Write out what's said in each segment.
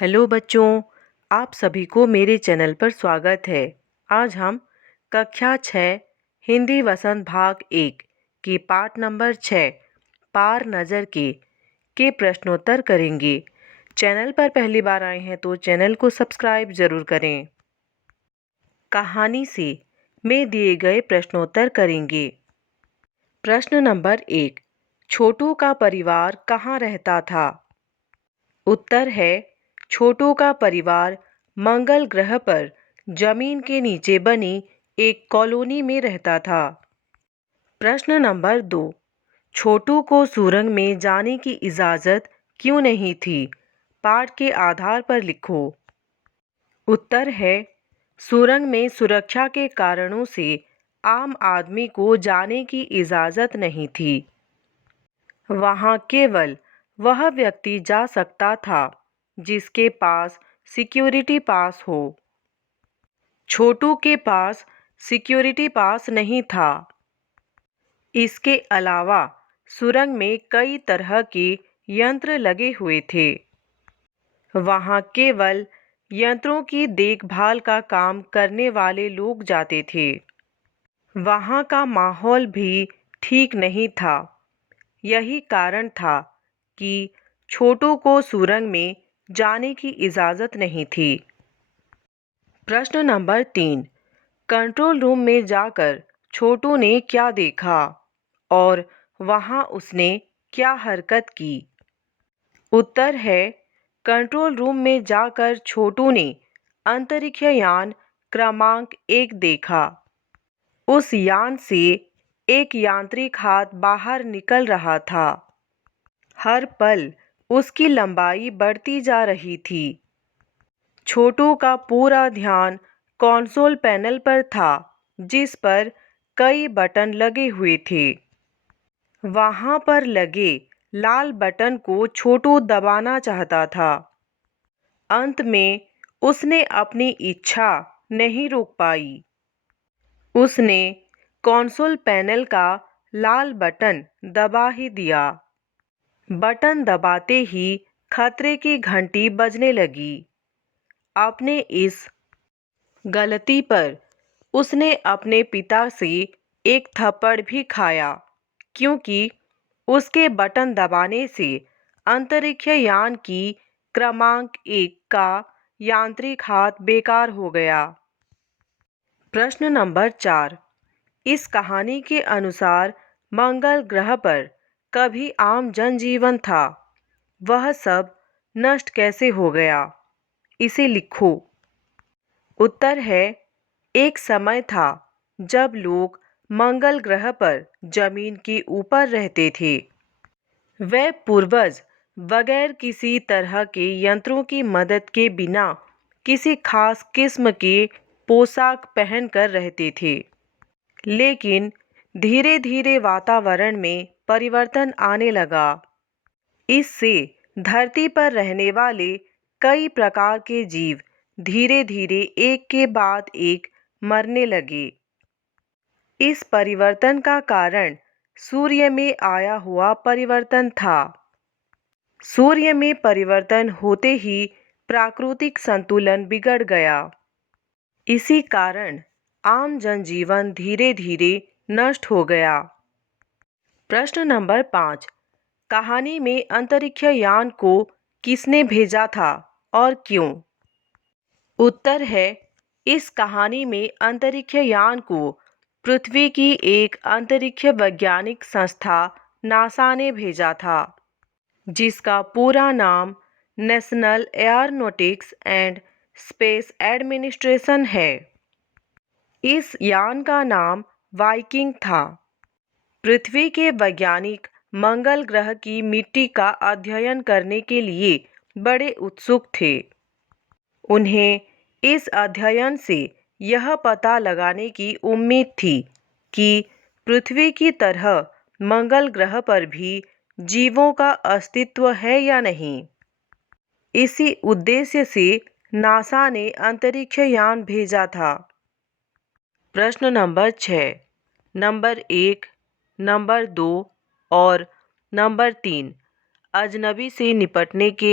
Hello बच्चों, आप सभी को मेरे चैनल पर स्वागत है। आज हम कक्षा 6 हिंदी वसंत भाग 1 के पाठ नंबर 6 पार नज़र के प्रश्नोत्तर करेंगे। चैनल पर पहली बार आए हैं तो चैनल को सब्सक्राइब ज़रूर करें। कहानी से में दिए गए प्रश्नोत्तर करेंगे। प्रश्न नंबर 1, छोटू का परिवार कहाँ रहता था? उत्तर है, छोटू का परिवार मंगल ग्रह पर जमीन के नीचे बनी एक कॉलोनी में रहता था। प्रश्न नंबर 2, छोटू को सुरंग में जाने की इजाज़त क्यों नहीं थी? पाठ के आधार पर लिखो। उत्तर है, सुरंग में सुरक्षा के कारणों से आम आदमी को जाने की इजाज़त नहीं थी। वहाँ केवल वह व्यक्ति जा सकता था जिसके पास सिक्योरिटी पास हो। छोटू के पास सिक्योरिटी पास नहीं था। इसके अलावा सुरंग में कई तरह के यंत्र लगे हुए थे। वहाँ केवल यंत्रों की देखभाल का काम करने वाले लोग जाते थे। वहाँ का माहौल भी ठीक नहीं था। यही कारण था कि छोटू को सुरंग में जाने की इजाज़त नहीं थी। प्रश्न नंबर 3, कंट्रोल रूम में जाकर छोटू ने क्या देखा और वहाँ उसने क्या हरकत की? उत्तर है, कंट्रोल रूम में जाकर छोटू ने अंतरिक्ष यान क्रमांक 1 देखा। उस यान से एक यांत्रिक हाथ बाहर निकल रहा था। हर पल उसकी लंबाई बढ़ती जा रही थी। छोटू का पूरा ध्यान कंसोल पैनल पर था, जिस पर कई बटन लगे हुए थे। वहां पर लगे लाल बटन को छोटू दबाना चाहता था। अंत में उसने अपनी इच्छा नहीं रोक पाई। उसने कंसोल पैनल का लाल बटन दबा ही दिया। बटन दबाते ही खतरे की घंटी बजने लगी। अपने इस गलती पर उसने अपने पिता से एक थप्पड़ भी खाया, क्योंकि उसके बटन दबाने से अंतरिक्ष यान की क्रमांक 1 का यांत्रिक हाथ बेकार हो गया। प्रश्न नंबर 4, इस कहानी के अनुसार मंगल ग्रह पर कभी आम जनजीवन था, वह सब नष्ट कैसे हो गया? इसे लिखो। उत्तर है, एक समय था जब लोग मंगल ग्रह पर जमीन के ऊपर रहते थे। वे पूर्वज बगैर किसी तरह के यंत्रों की मदद के बिना किसी खास किस्म के पोशाक पहनकर रहते थे। लेकिन धीरे धीरे वातावरण में परिवर्तन आने लगा। इससे धरती पर रहने वाले कई प्रकार के जीव धीरे धीरे एक के बाद एक मरने लगे। इस परिवर्तन का कारण सूर्य में आया हुआ परिवर्तन था। सूर्य में परिवर्तन होते ही प्राकृतिक संतुलन बिगड़ गया। इसी कारण आम जनजीवन धीरे धीरे नष्ट हो गया। प्रश्न नंबर 5, कहानी में अंतरिक्ष यान को किसने भेजा था और क्यों? उत्तर है, इस कहानी में अंतरिक्ष यान को पृथ्वी की एक अंतरिक्ष वैज्ञानिक संस्था नासा ने भेजा था, जिसका पूरा नाम national aeronautics and space administration है। इस यान का नाम वाइकिंग था। पृथ्वी के वैज्ञानिक मंगल ग्रह की मिट्टी का अध्ययन करने के लिए बड़े उत्सुक थे। उन्हें इस अध्ययन से यह पता लगाने की उम्मीद थी कि पृथ्वी की तरह मंगल ग्रह पर भी जीवों का अस्तित्व है या नहीं। इसी उद्देश्य से नासा ने अंतरिक्ष यान भेजा था। प्रश्न नंबर 6, नंबर 1, नंबर 2 और नंबर 3 अजनबी से निपटने के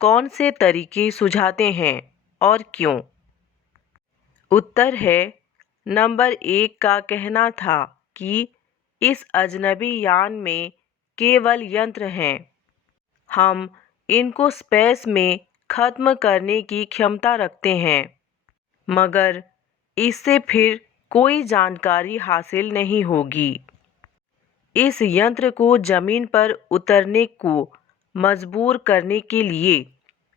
कौन से तरीके सुझाते हैं और क्यों? उत्तर है नंबर 1 का कहना था कि इस अजनबी यान में केवल यंत्र हैं। हम इनको स्पेस में ख़त्म करने की क्षमता रखते हैं, मगर इससे फिर कोई जानकारी हासिल नहीं होगी। इस यंत्र को ज़मीन पर उतरने को मजबूर करने के लिए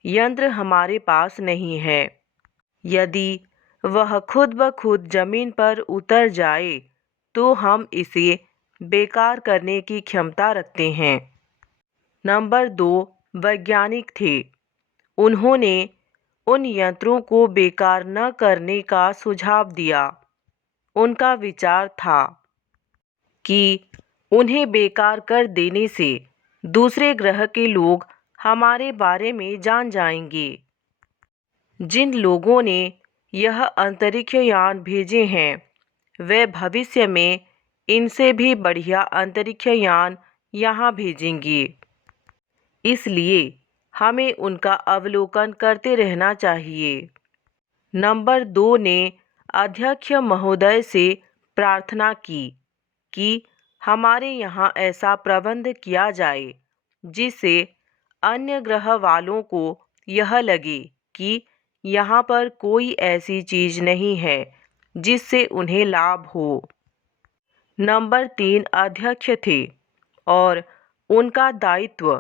यंत्र हमारे पास नहीं है। यदि वह खुद ब खुद ज़मीन पर उतर जाए तो हम इसे बेकार करने की क्षमता रखते हैं। नंबर 2 वैज्ञानिक थे। उन्होंने उन यंत्रों को बेकार न करने का सुझाव दिया। उनका विचार था कि उन्हें बेकार कर देने से दूसरे ग्रह के लोग हमारे बारे में जान जाएंगे। जिन लोगों ने यह अंतरिक्ष यान भेजे हैं वे भविष्य में इनसे भी बढ़िया अंतरिक्ष यान यहाँ भेजेंगे। इसलिए हमें उनका अवलोकन करते रहना चाहिए। नंबर 2 ने अध्यक्ष महोदय से प्रार्थना की कि हमारे यहाँ ऐसा प्रबंध किया जाए जिससे अन्य ग्रह वालों को यह लगे कि यहाँ पर कोई ऐसी चीज़ नहीं है जिससे उन्हें लाभ हो। नंबर 3 अध्यक्ष थे और उनका दायित्व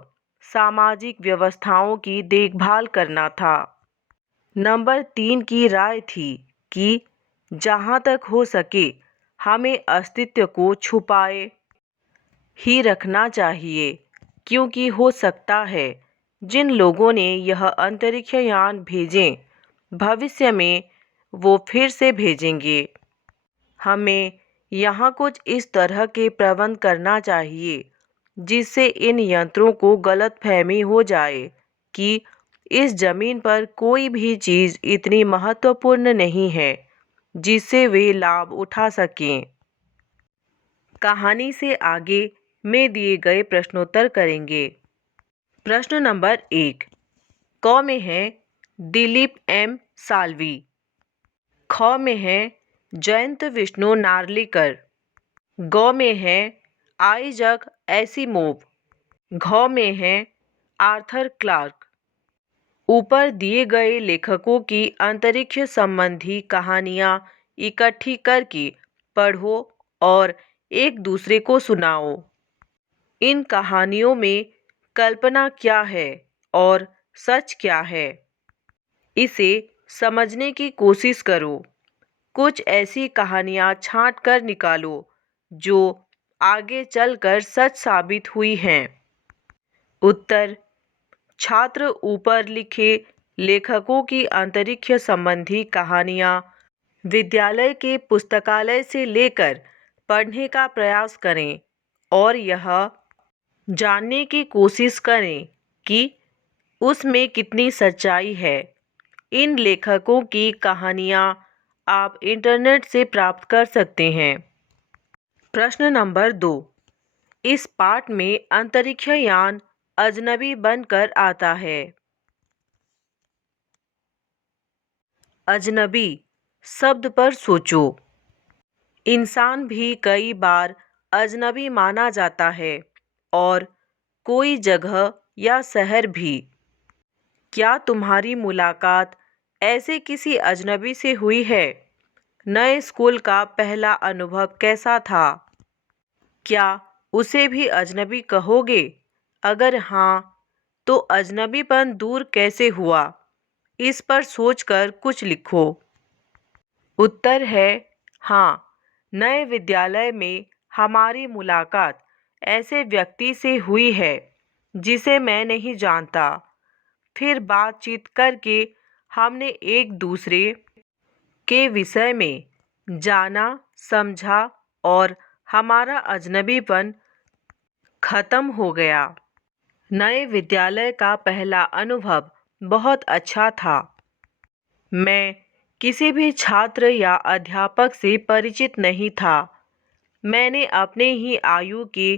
सामाजिक व्यवस्थाओं की देखभाल करना था। नंबर 3 की राय थी कि जहाँ तक हो सके हमें अस्तित्व को छुपाए ही रखना चाहिए, क्योंकि हो सकता है जिन लोगों ने यह अंतरिक्ष यान भेजें भविष्य में वो फिर से भेजेंगे। हमें यहाँ कुछ इस तरह के प्रबंध करना चाहिए जिससे इन यंत्रों को गलतफहमी हो जाए कि इस ज़मीन पर कोई भी चीज़ इतनी महत्वपूर्ण नहीं है जिससे वे लाभ उठा सकें। कहानी से आगे में दिए गए प्रश्नोत्तर करेंगे। प्रश्न नंबर 1 क में है दिलीप एम साल्वी, ख में है जयंत विष्णु नार्लिकर, ग में है आइजक एसिमोव, घ में है आर्थर क्लार्क। ऊपर दिए गए लेखकों की अंतरिक्ष संबंधी कहानियाँ इकट्ठी करके पढ़ो और एक दूसरे को सुनाओ। इन कहानियों में कल्पना क्या है और सच क्या है, इसे समझने की कोशिश करो। कुछ ऐसी कहानियाँ छांट कर निकालो जो आगे चलकर सच साबित हुई हैं। उत्तर: छात्र ऊपर लिखे लेखकों की अंतरिक्ष संबंधी कहानियाँ विद्यालय के पुस्तकालय से लेकर पढ़ने का प्रयास करें और यह जानने की कोशिश करें कि उसमें कितनी सच्चाई है। इन लेखकों की कहानियाँ आप इंटरनेट से प्राप्त कर सकते हैं। प्रश्न नंबर 2 इस पाठ में अंतरिक्ष यान अजनबी बनकर आता है। अजनबी शब्द पर सोचो। इंसान भी कई बार अजनबी माना जाता है और कोई जगह या शहर भी। क्या तुम्हारी मुलाकात ऐसे किसी अजनबी से हुई है? नए स्कूल का पहला अनुभव कैसा था? क्या उसे भी अजनबी कहोगे? अगर हाँ, तो अजनबीपन दूर कैसे हुआ? इस पर सोचकर कुछ लिखो। उत्तर है हाँ, नए विद्यालय में हमारी मुलाकात ऐसे व्यक्ति से हुई है जिसे मैं नहीं जानता। फिर बातचीत करके हमने एक दूसरे के विषय में जाना, समझा और हमारा अजनबीपन खत्म हो गया। नए विद्यालय का पहला अनुभव बहुत अच्छा था। मैं किसी भी छात्र या अध्यापक से परिचित नहीं था। मैंने अपने ही आयु के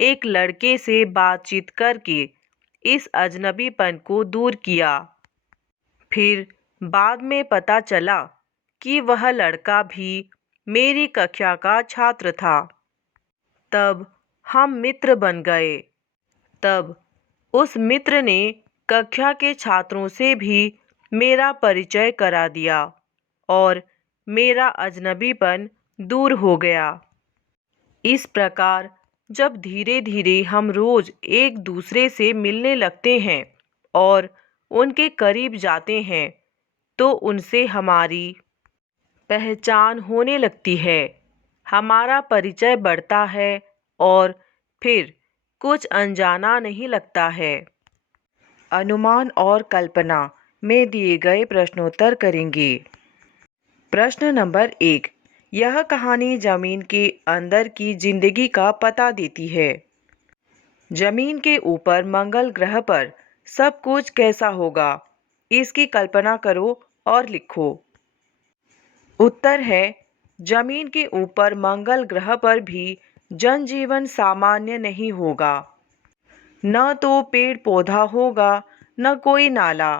एक लड़के से बातचीत करके इस अजनबीपन को दूर किया। फिर बाद में पता चला कि वह लड़का भी मेरी कक्षा का छात्र था। तब हम मित्र बन गए। तब उस मित्र ने कक्षा के छात्रों से भी मेरा परिचय करा दिया और मेरा अजनबीपन दूर हो गया। इस प्रकार जब धीरे धीरे हम रोज एक दूसरे से मिलने लगते हैं और उनके करीब जाते हैं तो उनसे हमारी पहचान होने लगती है, हमारा परिचय बढ़ता है और फिर कुछ अनजाना नहीं लगता है। अनुमान और कल्पना में दिए गए प्रश्नोत्तर करेंगे। प्रश्न नंबर 1। यह कहानी जमीन के अंदर की जिंदगी का पता देती है। जमीन के ऊपर मंगल ग्रह पर सब कुछ कैसा होगा, इसकी कल्पना करो और लिखो। उत्तर है, जमीन के ऊपर मंगल ग्रह पर भी जनजीवन सामान्य नहीं होगा। न तो पेड़ पौधा होगा, न कोई नाला।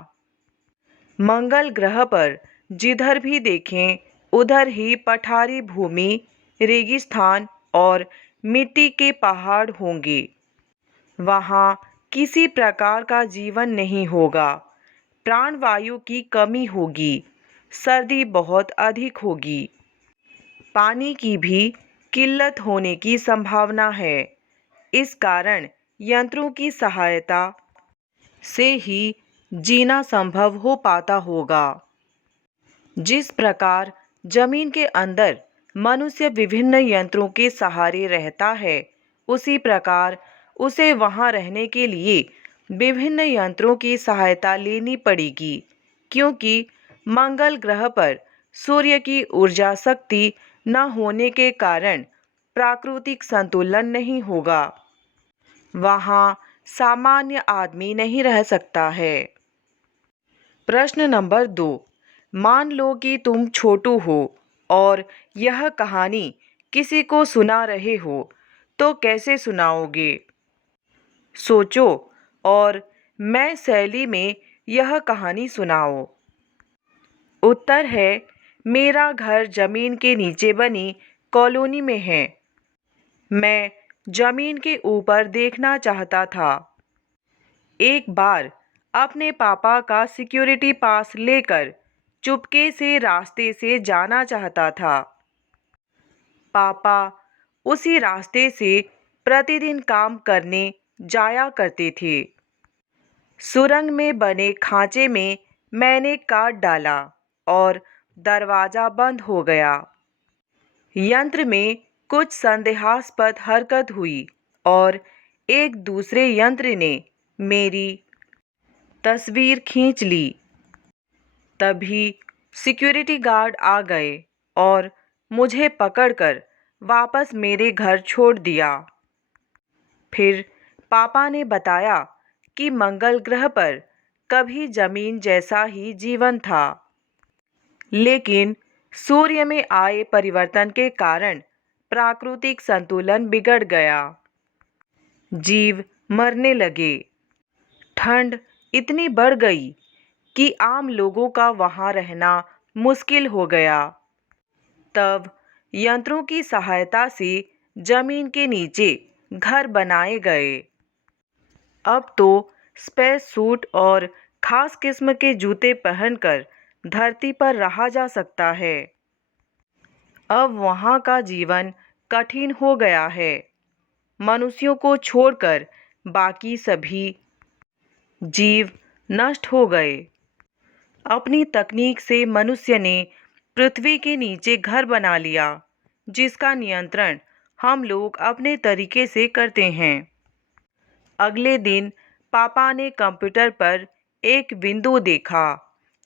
मंगल ग्रह पर जिधर भी देखें उधर ही पठारी भूमि, रेगिस्तान और मिट्टी के पहाड़ होंगे। वहाँ किसी प्रकार का जीवन नहीं होगा। प्राणवायु की कमी होगी, सर्दी बहुत अधिक होगी। पानी की भी किल्लत होने की संभावना है। इस कारण यंत्रों की सहायता से ही जीना संभव हो पाता होगा। जिस प्रकार जमीन के अंदर मनुष्य विभिन्न यंत्रों के सहारे रहता है, उसी प्रकार उसे वहां रहने के लिए विभिन्न यंत्रों की सहायता लेनी पड़ेगी, क्योंकि मंगल ग्रह पर सूर्य की ऊर्जा शक्ति न होने के कारण प्राकृतिक संतुलन नहीं होगा। वहां सामान्य आदमी नहीं रह सकता है। प्रश्न नंबर 2। मान लो कि तुम छोटू हो और यह कहानी किसी को सुना रहे हो, तो कैसे सुनाओगे? सोचो और मैं शैली में यह कहानी सुनाओ। उत्तर है, मेरा घर जमीन के नीचे बनी कॉलोनी में है। मैं जमीन के ऊपर देखना चाहता था। एक बार अपने पापा का सिक्योरिटी पास लेकर चुपके से रास्ते से जाना चाहता था। पापा उसी रास्ते से प्रतिदिन काम करने जाया करते थे। सुरंग में बने खांचे में मैंने काट डाला और दरवाजा बंद हो गया। यंत्र में कुछ संदेहास्पद हरकत हुई और एक दूसरे यंत्र ने मेरी तस्वीर खींच ली। तभी सिक्योरिटी गार्ड आ गए और मुझे पकड़कर वापस मेरे घर छोड़ दिया। फिर पापा ने बताया कि मंगल ग्रह पर कभी जमीन जैसा ही जीवन था, लेकिन सूर्य में आए परिवर्तन के कारण प्राकृतिक संतुलन बिगड़ गया। जीव मरने लगे। ठंड इतनी बढ़ गई कि आम लोगों का वहां रहना मुश्किल हो गया। तब यंत्रों की सहायता से जमीन के नीचे घर बनाए गए। अब तो स्पेस सूट और खास किस्म के जूते पहनकर धरती पर रहा जा सकता है। अब वहाँ का जीवन कठिन हो गया है। मनुष्यों को छोड़कर बाकी सभी जीव नष्ट हो गए। अपनी तकनीक से मनुष्य ने पृथ्वी के नीचे घर बना लिया, जिसका नियंत्रण हम लोग अपने तरीके से करते हैं। अगले दिन पापा ने कंप्यूटर पर एक बिंदु देखा,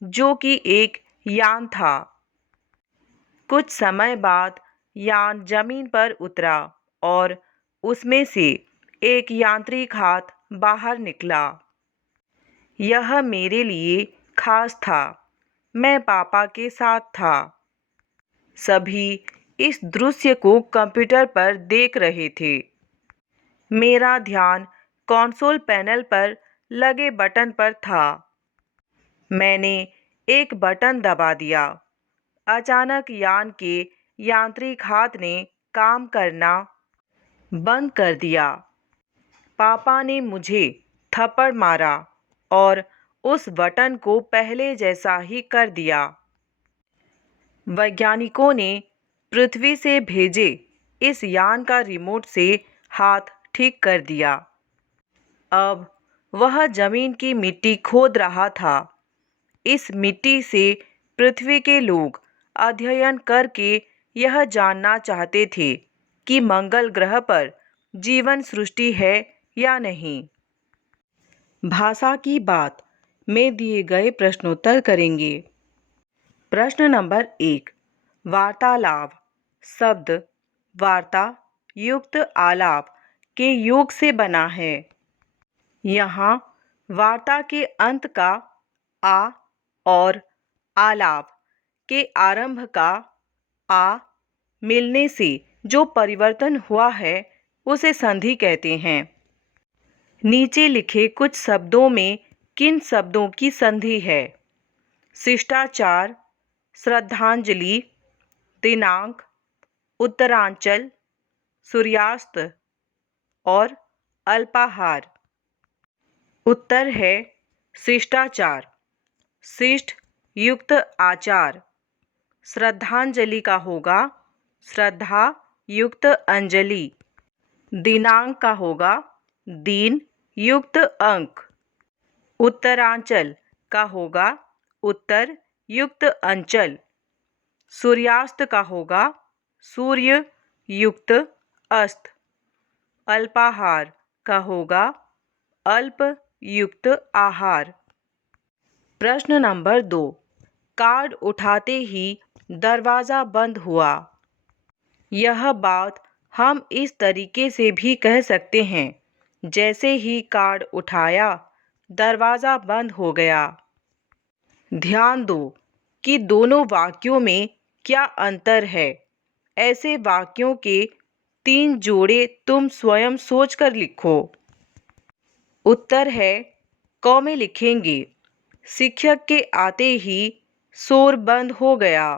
जो कि एक यान था। कुछ समय बाद यान जमीन पर उतरा और उसमें से एक यांत्रिक हाथ बाहर निकला। यह मेरे लिए खास था। मैं पापा के साथ था। सभी इस दृश्य को कंप्यूटर पर देख रहे थे। मेरा ध्यान कंसोल पैनल पर लगे बटन पर था। मैंने एक बटन दबा दिया। अचानक यान के यांत्रिक हाथ ने काम करना बंद कर दिया। पापा ने मुझे थप्पड़ मारा और उस बटन को पहले जैसा ही कर दिया। वैज्ञानिकों ने पृथ्वी से भेजे इस यान का रिमोट से हाथ ठीक कर दिया। अब वह जमीन की मिट्टी खोद रहा था। इस मिट्टी से पृथ्वी के लोग अध्ययन करके यह जानना चाहते थे कि मंगल ग्रह पर जीवन सृष्टि है या नहीं। भाषा की बात में दिए गए प्रश्नोत्तर करेंगे। प्रश्न नंबर 1, वार्तालाप शब्द वार्ता युक्त आलाप के योग से बना है। यहाँ वार्ता के अंत का आ और आलाप के आरंभ का आ मिलने से जो परिवर्तन हुआ है उसे संधि कहते हैं। नीचे लिखे कुछ शब्दों में किन शब्दों की संधि है? शिष्टाचार, श्रद्धांजलि, दिनांक, उत्तरांचल, सूर्यास्त और अल्पाहार। उत्तर है शिष्टाचार। शिष्ट युक्त आचार। श्रद्धांजलि का होगा श्रद्धा युक्त अंजलि। दिनांक का होगा दिन युक्त अंक। उत्तरांचल का होगा उत्तर युक्त अंचल। सूर्यास्त का होगा सूर्य युक्त अस्त। अल्पाहार का होगा अल्प युक्त आहार। प्रश्न नंबर 2, कार्ड उठाते ही दरवाज़ा बंद हुआ। यह बात हम इस तरीके से भी कह सकते हैं, जैसे ही कार्ड उठाया दरवाज़ा बंद हो गया। ध्यान दो कि दोनों वाक्यों में क्या अंतर है। ऐसे वाक्यों के 3 जोड़े तुम स्वयं सोचकर लिखो। उत्तर है क में लिखेंगे शिक्षक के आते ही शोर बंद हो गया।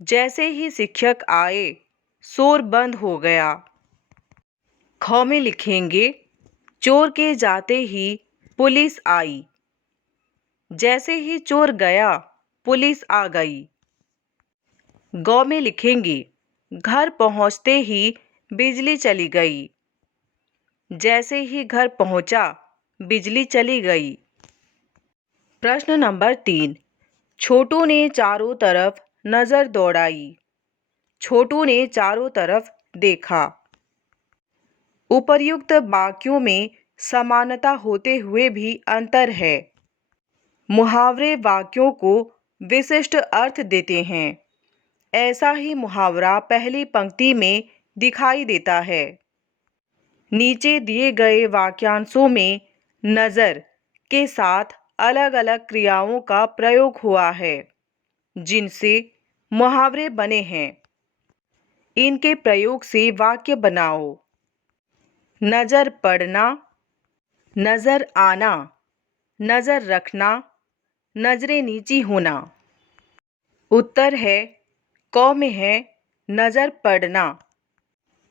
जैसे ही शिक्षक आए शोर बंद हो गया। ख में लिखेंगे चोर के जाते ही पुलिस आई। जैसे ही चोर गया पुलिस आ गई। ग में लिखेंगे घर पहुंचते ही बिजली चली गई। जैसे ही घर पहुंचा बिजली चली गई। प्रश्न नंबर 3, छोटू ने चारों तरफ नजर दौड़ाई। छोटू ने चारों तरफ देखा। उपर्युक्त वाक्यों में समानता होते हुए भी अंतर है। मुहावरे वाक्यों को विशिष्ट अर्थ देते हैं। ऐसा ही मुहावरा पहली पंक्ति में दिखाई देता है। नीचे दिए गए वाक्यांशों में नज़र के साथ अलग अलग क्रियाओं का प्रयोग हुआ है, जिनसे मुहावरे बने हैं। इनके प्रयोग से वाक्य बनाओ। नज़र पड़ना, नज़र आना, नज़र रखना, नज़रें नीची होना। उत्तर है क में है नज़र पड़ना।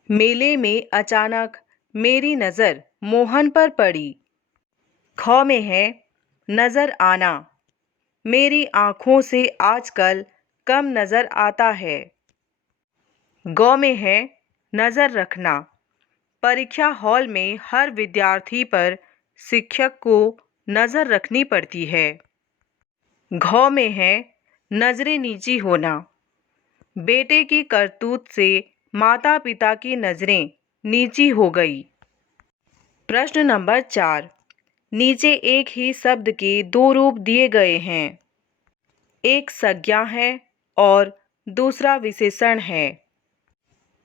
मेले में अचानक मेरी नज़र मोहन पर पड़ी। ख में है नज़र आना। मेरी आँखों से आजकल कम नज़र आता है। ग में है नज़र रखना। परीक्षा हॉल में हर विद्यार्थी पर शिक्षक को नज़र रखनी पड़ती है। घ में है नज़रें नीची होना। बेटे की करतूत से माता पिता की नज़रें नीची हो गई। प्रश्न नंबर 4, नीचे एक ही शब्द के 2 रूप दिए गए हैं। एक संज्ञा है और दूसरा विशेषण है।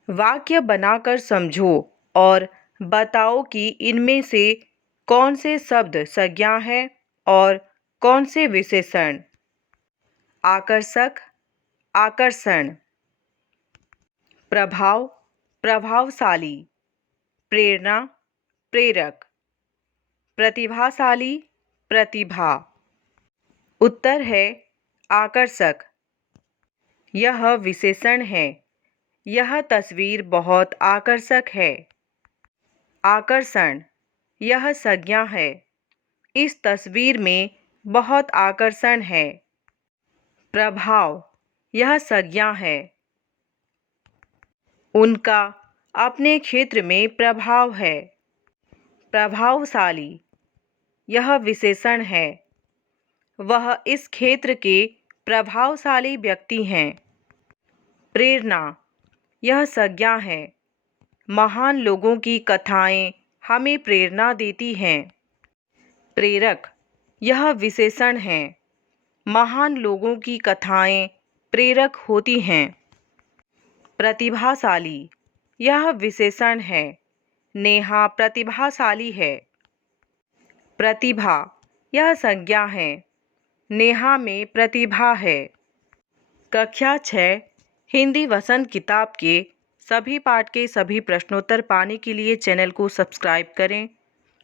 वाक्य बनाकर समझो और बताओ कि इनमें से कौन से शब्द संज्ञा है और कौन से विशेषण। आकर्षक, आकर्षण। प्रभाव, प्रभावशाली। प्रेरणा, प्रेरक। प्रतिभाशाली, प्रतिभा। उत्तर है आकर्षक। यह विशेषण है। यह तस्वीर बहुत आकर्षक है। आकर्षण, यह संज्ञा है। इस तस्वीर में बहुत आकर्षण है। प्रभाव, यह संज्ञा है। उनका अपने क्षेत्र में प्रभाव है। प्रभावशाली, यह विशेषण है। वह इस क्षेत्र के प्रभावशाली व्यक्ति हैं। प्रेरणा, यह संज्ञा है। महान लोगों की कथाएं हमें प्रेरणा देती हैं। प्रेरक, यह विशेषण है। महान लोगों की कथाएं प्रेरक होती हैं। प्रतिभाशाली, यह विशेषण है। नेहा प्रतिभाशाली है। प्रतिभा, यह संज्ञा है। नेहा में प्रतिभा है। कक्षा 6 हिंदी वसंत किताब के सभी पाठ के सभी प्रश्नोत्तर पाने के लिए चैनल को सब्सक्राइब करें।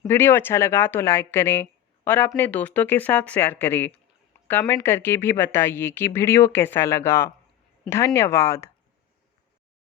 वीडियो अच्छा लगा तो लाइक करें और अपने दोस्तों के साथ शेयर करें। कमेंट करके भी बताइए कि वीडियो कैसा लगा। धन्यवाद।